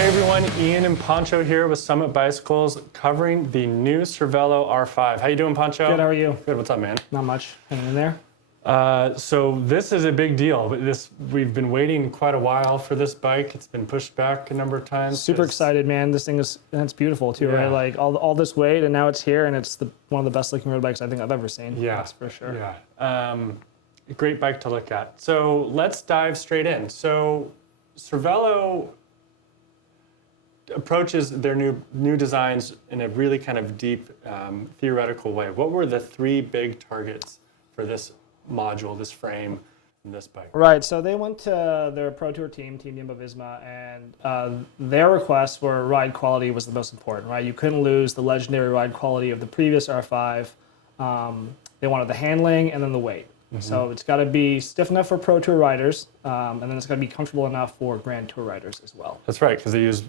Hey everyone, Ian and Pancho here with Summit Bicycles covering the new Cervelo R5. How you doing, Pancho? Good, how are you? Good, what's up, man? Not much. Hanging in there? So this is a big deal. We've been waiting quite a while for this bike. It's been pushed back a number of times. Super excited, man. This thing it's beautiful too, Yeah. right? Like all this weight and now it's here and it's one of the best looking road bikes I think I've ever seen. Yeah, That's for sure. Yeah. Great bike to look at. So let's dive straight in. So Cervelo approaches their new designs in a really kind of deep theoretical way. What were the three big targets for this module, this frame, and this bike? Right, so they went to their Pro Tour team, Team Jumbo-Visma, and their requests were ride quality was the most important, right? You couldn't lose the legendary ride quality of the previous R5. They wanted the handling and then the weight. Mm-hmm. So it's got to be stiff enough for Pro Tour riders, and then it's got to be comfortable enough for Grand Tour riders as well. That's right, because they use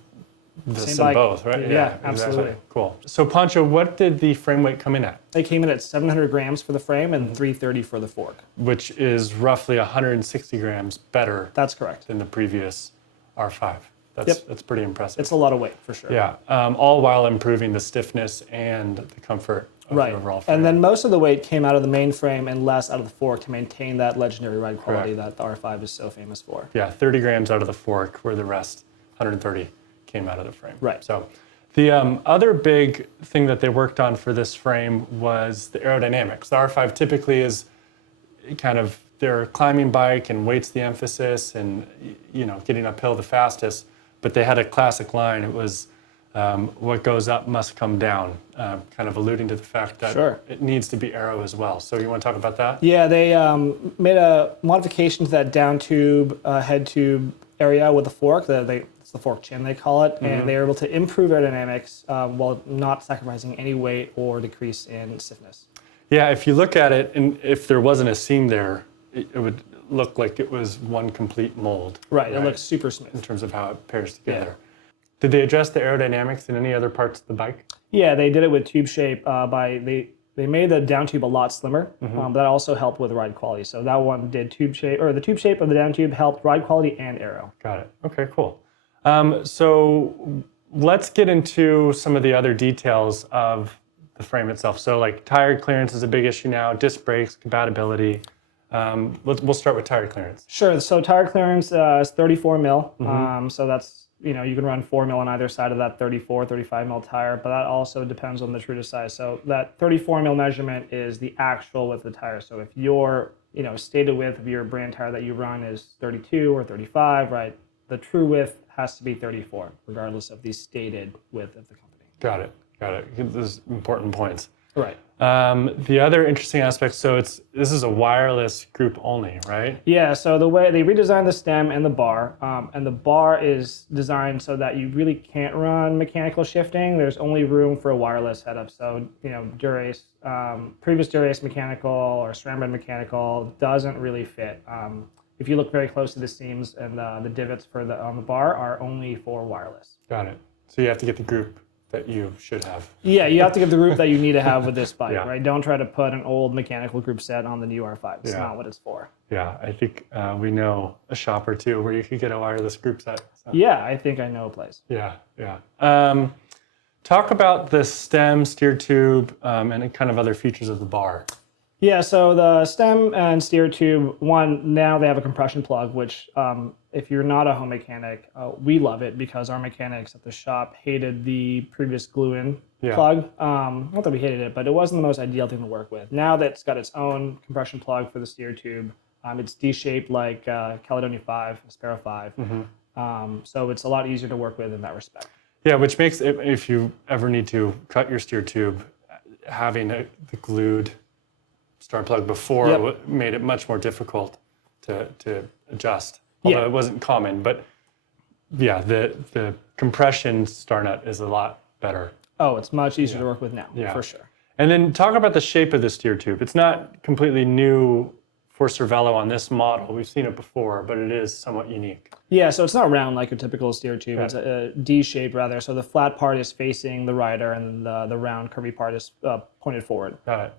this Same in bike. both, right? Yeah, absolutely. Exactly. Cool. So Pancho, what did the frame weight come in at? They came in at 700 grams for the frame and 330 for the fork. Which is roughly 160 grams better. That's correct. Than the previous R5. That's pretty impressive. It's a lot of weight for sure. Yeah, all while improving the stiffness and the comfort of the overall frame. And then most of the weight came out of the main frame and less out of the fork to maintain that legendary ride quality that the R5 is so famous for. Yeah, 30 grams out of the fork, where the rest, 130, came out of the frame. Right. So the other big thing that they worked on for this frame was the aerodynamics. The R5 typically is kind of their climbing bike and weight's the emphasis and, you know, getting uphill the fastest. But they had a classic line. It was, what goes up must come down, kind of alluding to the fact that it needs to be aero as well. So you want to talk about that? Yeah, they made a modification to that down tube, head tube area with the fork. It's the fork chin, they call it. Mm-hmm. And they were able to improve aerodynamics while not sacrificing any weight or decrease in stiffness. Yeah, if you look at it, and if there wasn't a seam there, it would look like it was one complete mold. Right, it looks super smooth. In terms of how it pairs together. Yeah. Did they address the aerodynamics in any other parts of the bike? Yeah, they did it with tube shape. They made the down tube a lot slimmer. But that also helped with ride quality. So that one did tube shape, or the tube shape of the down tube helped ride quality and aero. Got it. Okay, cool. So let's get into some of the other details of the frame itself. So like tire clearance is a big issue now, disc brakes, compatibility. We'll start with tire clearance. Sure. So tire clearance is 34 mil. So that's, you can run 4 mil on either side of that 34, 35 mil tire, but that also depends on the true to size. So that 34 mil measurement is the actual width of the tire. So if your, stated width of your brand tire that you run is 32 or 35, right? The true width has to be 34, regardless of the stated width of the company. Got it. Those important points. Right. The other interesting aspect, so this is a wireless group only, right? Yeah, so the way they redesigned the stem and the bar, and the bar is designed so that you really can't run mechanical shifting. There's only room for a wireless setup. So, Dura-Ace, previous Dura-Ace mechanical or SRAM mechanical doesn't really fit. If you look very close to the seams and the divots on the bar are only for wireless. Got it. So you have to get the group that you should have. Yeah, you have to get the group that you need to have with this bike, right? Don't try to put an old mechanical group set on the new R5. It's not what it's for. Yeah, I think we know a shop or two where you could get a wireless group set. So. Yeah, I think I know a place. Yeah. Talk about the stem, steer tube, and kind of other features of the bar. Yeah, so the stem and steer tube, now they have a compression plug, which if you're not a home mechanic, we love it because our mechanics at the shop hated the previous glue-in plug. Not that we hated it, but it wasn't the most ideal thing to work with. Now that it's got its own compression plug for the steer tube, it's D-shaped like Caledonia 5, Sparrow 5. So it's a lot easier to work with in that respect. Yeah, which makes it, if you ever need to cut your steer tube, having the glued star plug before made it much more difficult to adjust. Although it wasn't common, but the compression star nut is a lot better. Oh, it's much easier to work with now, for sure. And then talk about the shape of the steer tube. It's not completely new for Cervelo on this model. We've seen it before, but it is somewhat unique. Yeah, so it's not round like a typical steer tube. It's a D-shape rather. So the flat part is facing the rider and the round curvy part is pointed forward. Got it.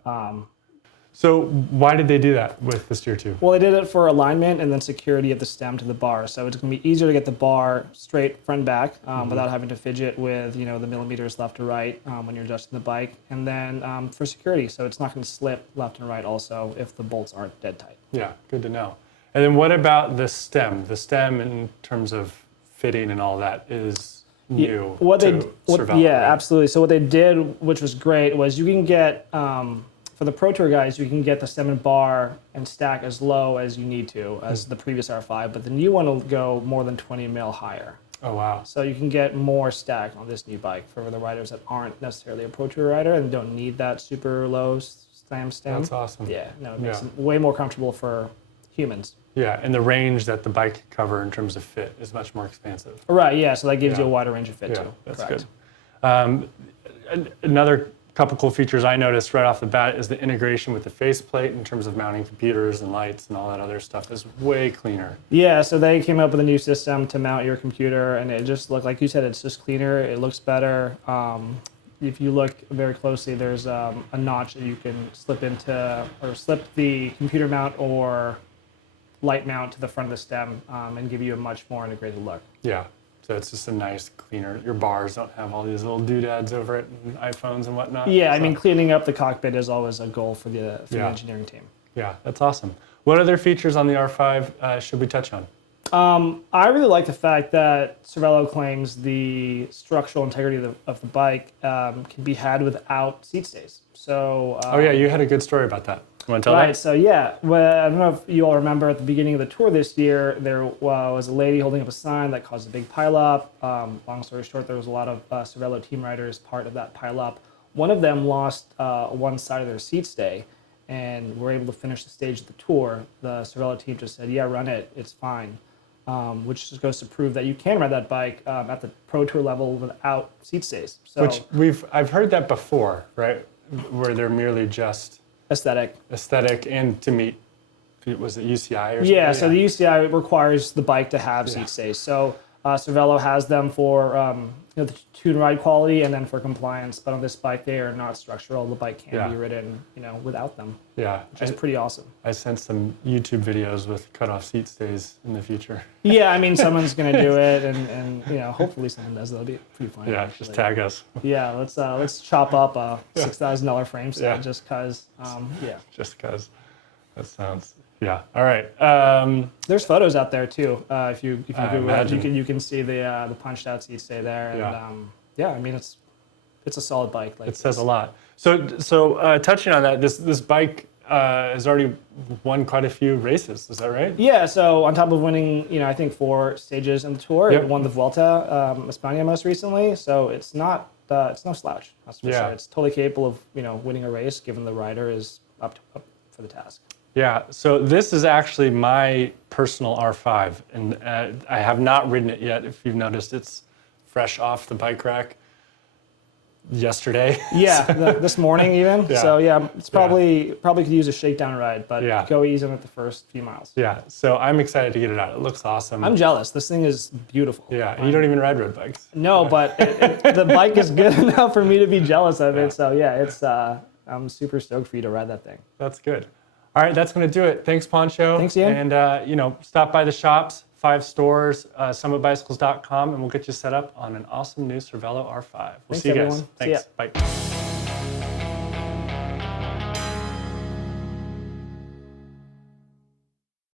So why did they do that with the steer tube? Well, they did it for alignment and then security of the stem to the bar. So it's going to be easier to get the bar straight front and back without having to fidget with the millimeters left to right when you're adjusting the bike. And then for security, so it's not going to slip left and right also if the bolts aren't dead tight. Yeah, good to know. And then what about the stem? The stem in terms of fitting and all that is new Cervelo, yeah, right? absolutely. So what they did, which was great, was you can get, for the Pro Tour guys, you can get the stem and bar and stack as low as you need to, as the previous R5, but the new one will go more than 20 mil higher. Oh, wow. So you can get more stack on this new bike for the riders that aren't necessarily a Pro Tour rider and don't need that super low stem. That's awesome. Yeah, no, it makes it way more comfortable for humans. Yeah, and the range that the bike can cover in terms of fit is much more expansive. Right, yeah, so that gives you a wider range of fit too. That's Correct. good. Another couple cool features I noticed right off the bat is the integration with the faceplate in terms of mounting computers and lights and all that other stuff is way cleaner. Yeah, so they came up with a new system to mount your computer, and it just looked, like you said, it's just cleaner, it looks better. If you look very closely, there's a notch that you can slip into, or slip the computer mount or light mount to the front of the stem and give you a much more integrated look. Yeah, so it's just a nice, cleaner, your bars don't have all these little doodads over it and iPhones and whatnot. Yeah, so. I mean, cleaning up the cockpit is always a goal for the engineering team. Yeah, that's awesome. What other features on the R5 should we touch on? I really like the fact that Cervelo claims the structural integrity of the bike can be had without seat stays. So. Oh yeah, you had a good story about that. You want to tell Right, that? so yeah, well, I don't know if you all remember at the beginning of the tour this year, there was a lady holding up a sign that caused a big pileup. Long story short, there was a lot of Cervelo team riders part of that pileup. One of them lost one side of their seat stay and were able to finish the stage of the tour. The Cervelo team just said, yeah, run it, it's fine. Which just goes to prove that you can ride that bike at the Pro Tour level without seat stays. So, Which I've heard that before, right? Where they're merely just aesthetic and to meet, was it UCI or something? Yeah, so the UCI requires the bike to have seat stays. So Cervelo has them for the tune ride quality and then for compliance, but on this bike they are not structural. The bike can be ridden, without them. Yeah, which is pretty awesome. I sent some YouTube videos with cut-off seat stays in the future. Yeah, I mean someone's gonna do it, and hopefully someone does. That'll be pretty fun. Yeah, actually. just tag us. Yeah, let's chop up a $6,000 frame set just cause. Just cause. That sounds. Yeah. All right. There's photos out there too. If you Google it, you can see the punched out seat stay there. And I mean it's a solid bike. It says a lot. So touching on that, this bike has already won quite a few races. Is that right? Yeah. So on top of winning, I think 4 stages in the tour, it won the Vuelta España most recently. So it's no slouch. That's for sure. It's totally capable of winning a race, given the rider is up for the task. Yeah, so this is actually my personal R5, and I have not ridden it yet. If you've noticed, it's fresh off the bike rack yesterday. Yeah, this morning even. Yeah. So yeah, it's probably could use a shakedown ride, but go easy on it the first few miles. Yeah, so I'm excited to get it out. It looks awesome. I'm jealous. This thing is beautiful. Yeah, and you don't even ride road bikes. No, but the bike is good enough for me to be jealous of it. So yeah, it's I'm super stoked for you to ride that thing. That's good. All right, that's going to do it. Thanks, Pancho. Thanks, Ian. And, stop by the shops, 5 stores, summitbicycles.com, and we'll get you set up on an awesome new Cervelo R5. We'll see you guys. Everyone. Thanks. Bye.